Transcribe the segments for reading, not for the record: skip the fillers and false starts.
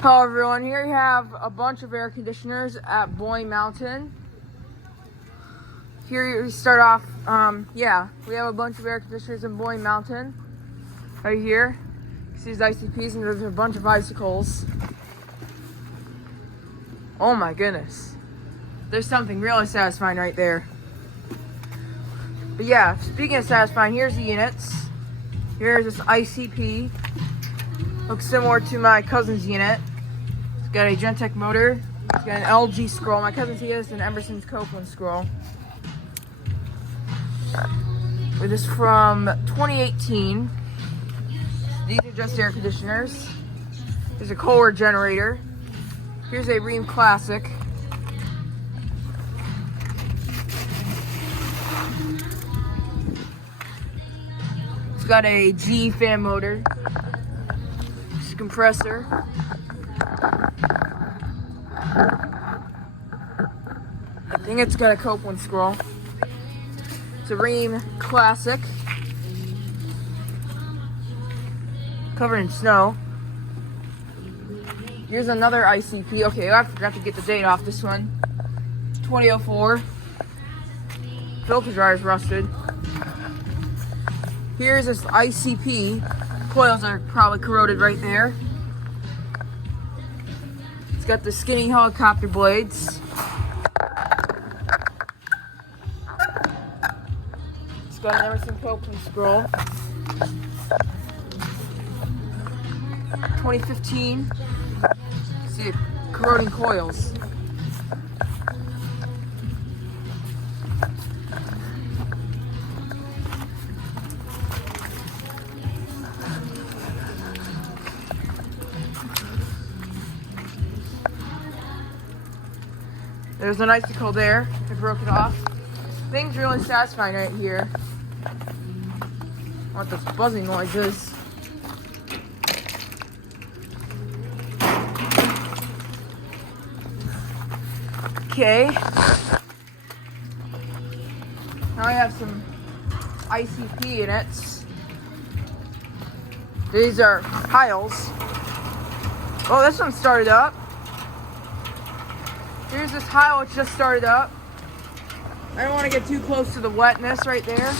Hello everyone, here you have a bunch of air conditioners at Boyne Mountain. Here we start off, we have a bunch of air conditioners in Boyne Mountain. Right here, you see these ICPs and there's a bunch of icicles. Oh my goodness. There's something really satisfying right there. But yeah, speaking of satisfying, here's the units. Here's this ICP. Looks similar to my cousin's unit. It's got a Gentech motor. It's got an LG scroll. My cousin's has an Emerson's Copeland scroll. This is from 2018. These are just air conditioners. There's a Kohler generator. Here's a Rheem Classic. It's got a G fan motor. It's a compressor. I think it's got a Copeland scroll. It's a Rheem Classic. Covered in snow. Here's another ICP. Okay, I forgot to get the date off this one. 2004. Filter dryer's rusted. Here's this ICP. Coils are probably corroded right there. It's got the skinny helicopter blades. It's got an Emerson Copeland scroll. 2015. See, corroding coils. There's an icicle there. I broke it off. Thing's really satisfying right here. What this buzzing noise is. Okay. Now I have some ICP units. These are Heils. Oh, this one started up. Here's this Heil, it's just started up. I don't want to get too close to the wetness right there.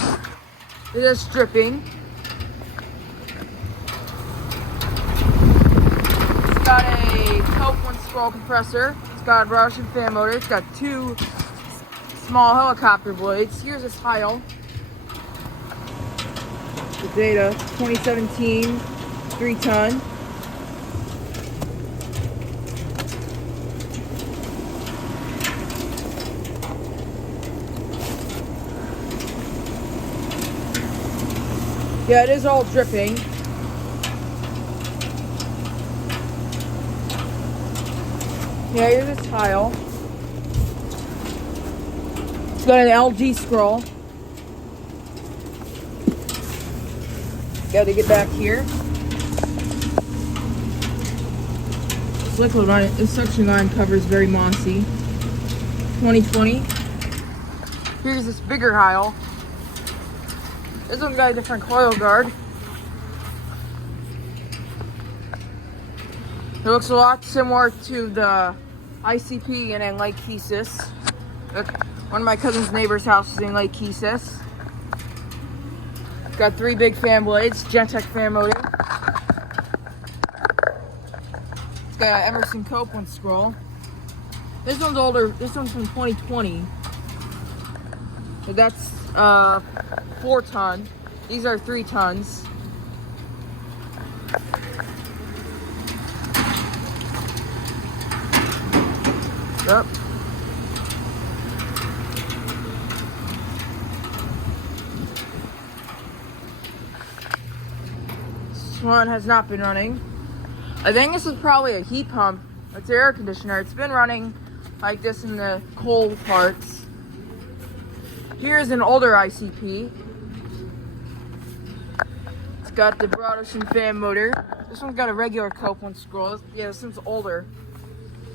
It is dripping. It's got a Copeland scroll compressor. It's got a Russian fan motor. It's got two small helicopter blades. Here's this Heil. The data, 2017, 3-ton. Yeah, it is all dripping. Yeah, here's this Heil. It's got an LG scroll. Got to get back here. This liquid line, this suction line cover is very mossy. 2020. Here's this bigger Heil. This one's got a different coil guard. It looks a lot similar to the ICP in Lake Kesis. Look, one of my cousin's neighbor's house is in Lake Kesis. It's got 3 big fan blades, Gentech fan motor. It's got an Emerson Copeland scroll. This one's older. This one's from 2020. So that's 4-ton. These are 3 tons. Yep. This one has not been running. I think this is probably a heat pump. It's an air conditioner. It's been running like this in the cold parts. Here's an older ICP. It's got the Broderson fan motor. This one's got a regular Copeland scroll. Yeah, this one's older.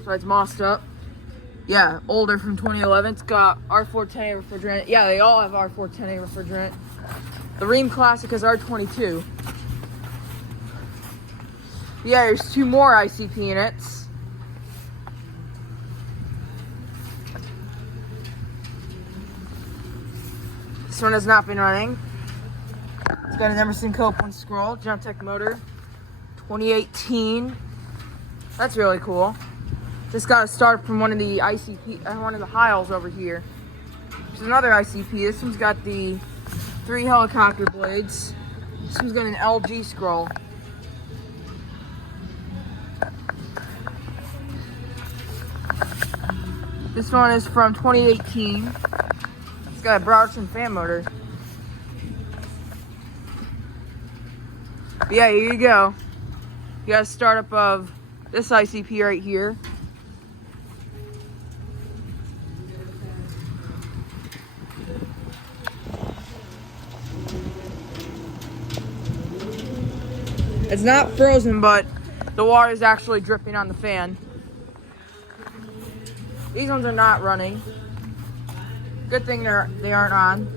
So it's mossed up. Yeah, older from 2011. It's got R410A refrigerant. Yeah, they all have R410A refrigerant. The Rheem Classic is R22. Yeah, there's 2 more ICP units. This one has not been running. It's got an Emerson Copeland scroll, Gentech motor, 2018. That's really cool. Just got a start from one of the ICP, one of the Heils over here. There's another ICP. This one's got the 3 helicopter blades. This one's got an LG scroll. This one is from 2018. It's got a Broderson fan motor. But yeah, here you go. You got a startup of this ICP right here. It's not frozen, but the water is actually dripping on the fan. These ones are not running. Good thing they aren't on.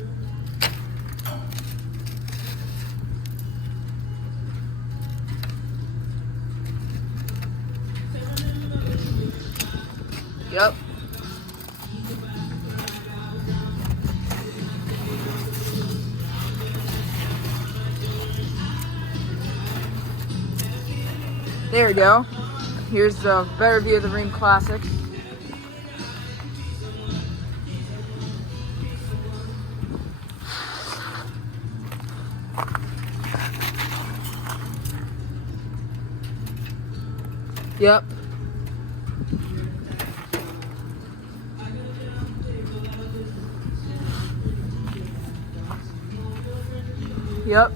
Yep. There we go. Here's a better view of the Rheem Classic. Yep. Yep.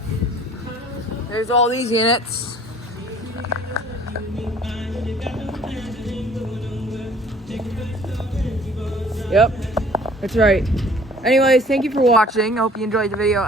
There's all these units. Yep. That's right. Anyways, thank you for watching. I hope you enjoyed the video.